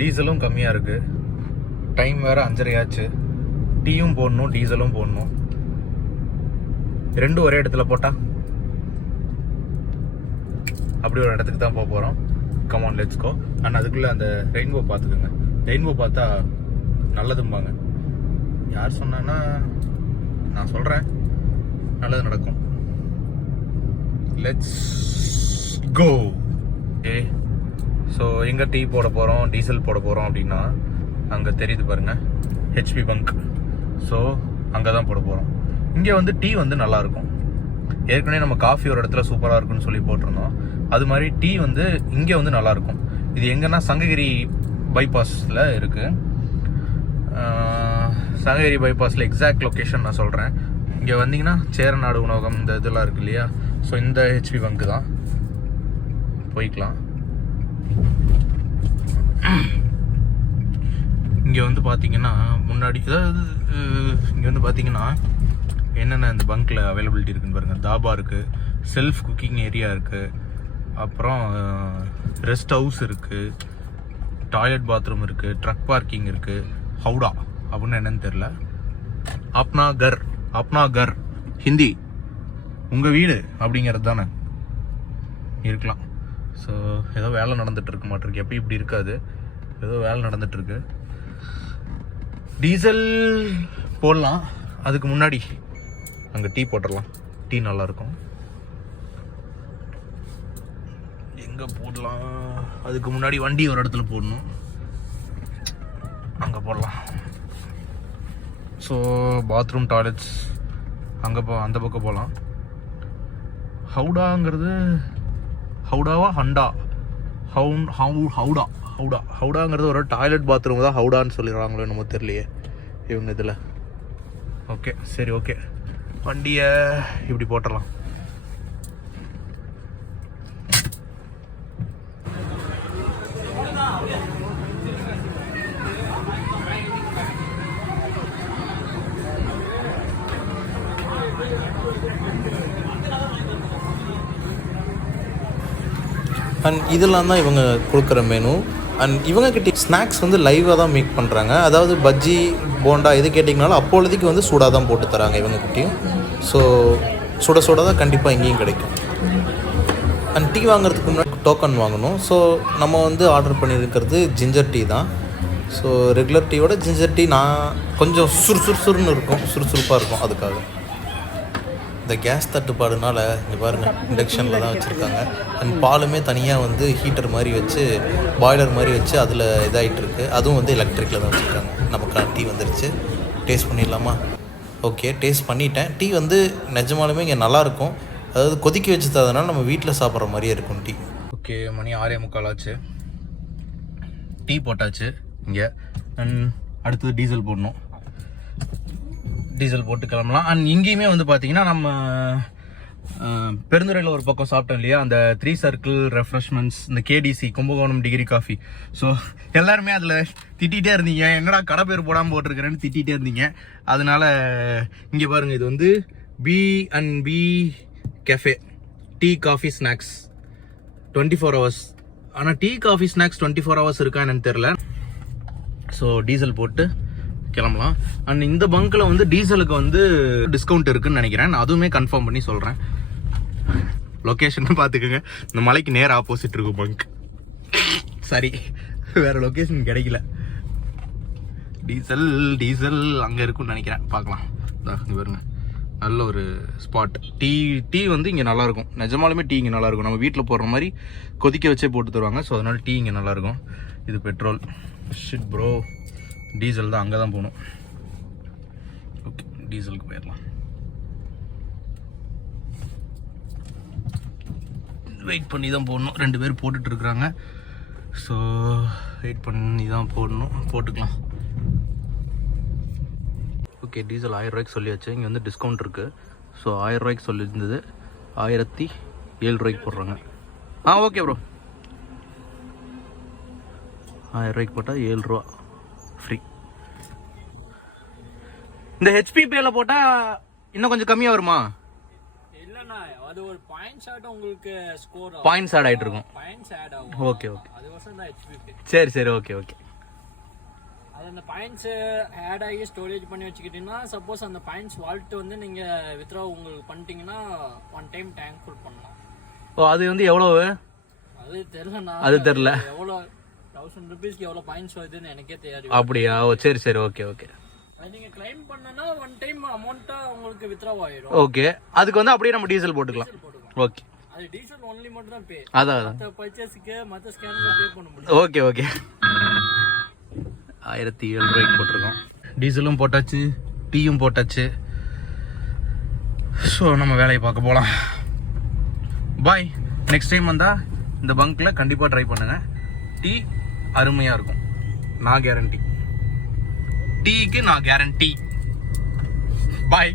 டீசலும் கம்மியாக இருக்குது. டைம் வேறு 5:30 ஆச்சு. டீயும் போடணும், டீசலும் போடணும். ரெண்டும் ஒரே இடத்துல போட்டால் அப்படி ஒரு இடத்துக்கு தான் போக போகிறோம். Come on let's go. அண்ட் அதுக்குள்ளே அந்த ரெயின்போ பார்த்துக்குங்க. ரெயின்போ பார்த்தா நல்லதும்பாங்க. யார் சொன்னான்னா நான் சொல்கிறேன், நல்லது நடக்கும். Let's go. ஏ ஸோ எங்கே டீ போட போகிறோம், டீசல் போட போகிறோம் அப்படின்னா அங்கே தெரியுது பாருங்கள், ஹெச்பி பங்க். ஸோ அங்கே தான் போட போகிறோம். இங்கே வந்து டீ வந்து நல்லாயிருக்கும். ஏற்கனவே நம்ம காஃபி ஒரு இடத்துல சூப்பராக இருக்குன்னு சொல்லி போட்டிருந்தோம். அது மாதிரி டீ வந்து இங்கே வந்து நல்லாயிருக்கும். இது எங்கன்னா சங்ககிரி பைபாஸில் இருக்குது. சங்ககிரி பைபாஸில் எக்ஸாக்ட் லொக்கேஷன் நான் சொல்கிறேன். இங்கே வந்தீங்கன்னா சேரநாடு உணவகம் இந்த இதெல்லாம் இருக்குது இல்லையா, ஸோ இந்த ஹெச்பி பங்கு தான் போய்க்கலாம். இங்கே வந்து பார்த்தீங்கன்னா முன்னாடி அதாவது இங்கே வந்து பார்த்தீங்கன்னா என்னென்ன இந்த பங்க்கில் அவைலபிலிட்டி இருக்குன்னு பாருங்கள். தாபா இருக்குது, செல்ஃப் குக்கிங் ஏரியா இருக்குது, அப்புறம் ரெஸ்ட் ஹவுஸ் இருக்குது, டாய்லெட் பாத்ரூம் இருக்குது, ட்ரக் பார்க்கிங் இருக்குது. ஹவுடா அப்படின்னு என்னன்னு தெரில. அப்னா கர் ஹிந்தி உங்கள் வீடு அப்படிங்கிறது தானே இருக்கலாம். ஸோ ஏதோ வேலை நடந்துட்டு இருக்க மாட்டிருக்கு. எப்போ இப்படி இருக்காது, ஏதோ வேலை நடந்துட்டுருக்கு. டீசல் போடலாம், அதுக்கு முன்னாடி அங்கே டீ போட்டுடலாம். டீ நல்லாயிருக்கும். எங்கே போடலாம், அதுக்கு முன்னாடி வண்டி ஒரு இடத்துல போடணும், அங்கே போடலாம். ஸோ பாத்ரூம் டாய்லெட்ஸ் அங்கே அந்த பக்கம் போகலாம். ஹவுடாங்கிறது ஹவுடாவா ஹண்டா ஹவுடாங்கிறது ஒரு டாய்லெட் பாத்ரூம் தான் ஹவுடான்னு சொல்லிடுறாங்களோ என்னமோ தெரியலையே இவங்க இதில். ஓகே சரி, ஓகே வண்டியை இப்படி போட்டுடலாம். அண்ட் இதெல்லாம் தான் இவங்க கொடுக்குற மெனு. அண்ட் இவங்கக்கிட்ட ஸ்நாக்ஸ் வந்து லைவாக தான் மேக் பண்ணுறாங்க. அதாவது பஜ்ஜி போண்டா எது கேட்டிங்கனாலும் அப்பொழுதுக்கு வந்து சூடாக தான் போட்டு தராங்க இவங்கக்கிட்டையும். ஸோ சுட தான் கண்டிப்பாக இங்கேயும் கிடைக்கும். அண்ட் டீ வாங்குறதுக்கு முன்னாடி டோக்கன் வாங்கணும். ஸோ நம்ம வந்து ஆர்டர் பண்ணியிருக்கிறது ஜிஞ்சர் டீ தான். ஸோ ரெகுலர் டீயோட ஜிஞ்சர் டீ நான் கொஞ்சம் சுறுசுறுன்னு இருக்கும், சுறுசுறுப்பாக இருக்கும். அதுக்காக இந்த கேஸ் தட்டுப்பாடுனால இங்கே பாருங்கள் இண்டக்ஷனில் தான் வச்சுருக்காங்க. அண்ட் பாலுமே தனியாக வந்து ஹீட்டர் மாதிரி வச்சு பாய்லர் மாதிரி வச்சு அதில் இதாகிட்டுருக்கு. அதுவும் வந்து எலக்ட்ரிக்கில் தான் வச்சுருக்காங்க. நமக்கான டீ வந்துருச்சு. டேஸ்ட் பண்ணிடலாமா? ஓகே, டேஸ்ட் பண்ணிட்டேன். டீ வந்து நிஜமாலுமே இங்கே நல்லாயிருக்கும். அதாவது கொதிக்க வச்சு தரதுனால நம்ம வீட்டில் சாப்பிட்ற மாதிரியே இருக்கும் டீ. ஓகே, மணி 6:45 ஆச்சு. டீ போட்டாச்சு இங்கே. அண்ட் அடுத்தது டீசல் போடணும். டீசல் போட்டு கிளம்பலாம். அண்ட் இங்கேயுமே வந்து பார்த்தீங்கன்னா நம்ம பெருந்துறையில் ஒரு பக்கம் சாப்பிட்டோம் இல்லையா, அந்த 3 சர்க்கிள் ரெஃப்ரெஷ்மெண்ட்ஸ், இந்த KTC Kumbakonam degree coffee. So எல்லாருமே அதில் திட்டிகிட்டே இருந்தீங்க, என்னடா கடை பேர் போடாமல் போட்டிருக்கிறேன்னு திட்டிகிட்டே இருந்தீங்க. அதனால இங்கே பாருங்கள், இது வந்து B&B cafe tea coffee snacks 24 hours. ஆனால் டீ காஃபி ஸ்நாக்ஸ் 24 hours இருக்கா என்னன்னு தெரில. ஸோ டீசல் போட்டு கிளம்பலாம். அண்ட் இந்த பங்க்கில் வந்து டீசலுக்கு வந்து டிஸ்கவுண்ட் இருக்குன்னு நினைக்கிறேன். நான் அதுவுமே கன்ஃபார்ம் பண்ணி சொல்கிறேன். லொக்கேஷன் பார்த்துக்கோங்க, இந்த மலைக்கு நேர் ஆப்போசிட் இருக்கும் பங்க். சரி, வேறு லொக்கேஷன் கிடைக்கல. டீசல் அங்கே இருக்குன்னு நினைக்கிறேன். பார்க்கலாம். இங்கே பாருங்க, நல்ல ஒரு ஸ்பாட். டீ வந்து இங்கே நல்லாயிருக்கும். நிஜமாலுமே டீ இங்கே நல்லாயிருக்கும். நம்ம வீட்டில் போடுற மாதிரி கொதிக்க வச்சே போட்டு தருவாங்க. ஸோ அதனால் டீ இங்கே நல்லாயிருக்கும். இது பெட்ரோல். ஷிட் ப்ரோ, டீசல் தான் அங்கே தான் போகணும். ஓகே, டீசலுக்கு போயிடலாம். வெயிட் பண்ணி தான் போடணும். 2 பேர் போட்டுட்ருக்குறாங்க. ஸோ வெயிட் பண்ணி தான் போட்டுக்கலாம். ஓகே, டீசல் 1000 ரூபாய்க்கு சொல்லியாச்சு. இங்கே வந்து டிஸ்கவுண்ட் இருக்குது. ஸோ 1000 ரூபாய்க்கு சொல்லியிருந்தது 1007 ரூபாய்க்கு போடுறாங்க. ஓகே ப்ரோ, 1000 ரூபாய்க்கு போட்டால் 7 ரூபா ஃப்ரீ. இந்த ஹெச்பி பேல போட்டால் இன்னும் கொஞ்சம் கம்மியாக வருமா? இல்லைண்ணா, அது ஒரு பாயிண்ட்ஸ் ஆட் உங்களுக்கு ஸ்கோர் பாயிண்ட்ஸ் ஆட் ஆயிட்டு இருக்கும். பாயிண்ட்ஸ் ஆட் ஆகும். Okay okay. அது வருஷம் தான் ஹெச்பி. சரி சரி ஓகே ஓகே. அது அந்த பாயிண்ட்ஸ் ஆட் ஆகி ஸ்டோரேஜ் பண்ணி வச்சுக்கிட்டீங்கன்னா சப்போஸ் அந்த பாயிண்ட்ஸ் வால்ட் வந்து நீங்க வித்ரா உங்களுக்கு பண்ணிட்டீங்கன்னா 1 டைம் டேங்க் ஃபுல் பண்ணலாம். ஓ அது வந்து எவ்வளவு? அது தெரியலண்ணா. அது தெரியல. எவ்வளோ 1000 ரூபீஸ்க்கு எவ்வளோ பாயிண்ட்ஸ் வருதுன்னு எனக்கே தெரியாது. அப்படியா? ஓ சரி சரி ஓகே ஓகே. அது நீங்க கிளைம் பண்ணனா 1 டைம் அமௌண்ட்டா உங்களுக்கு வித்ரா ஆயிடும். ஓகே. அதுக்கு வந்து அப்படியே நம்ம டீசல் போட்டுக்கலாம். ஓகே. அது டீசல் ஒன்லி மட்டும் தான் பே. அதான் மத்த பர்ச்சேஸ்க்கு மத்த ஸ்கேனுக்கு பே பண்ண முடியாது. Okay okay. 1700 ரூபாய்க்கு போட்டிருக்கோம். டீசலும் போட்டாச்சு, டீயும் போட்டாச்சு. ஸோ நம்ம வேலையை பார்க்க போகலாம். பாய். நெக்ஸ்ட் டைம் வந்தால் இந்த பங்க்கில் கண்டிப்பாக ட்ரை பண்ணுங்கள். டீ அருமையாக இருக்கும். நான் கேரண்டி. டீக்கு நான் கேரண்டி. பாய்.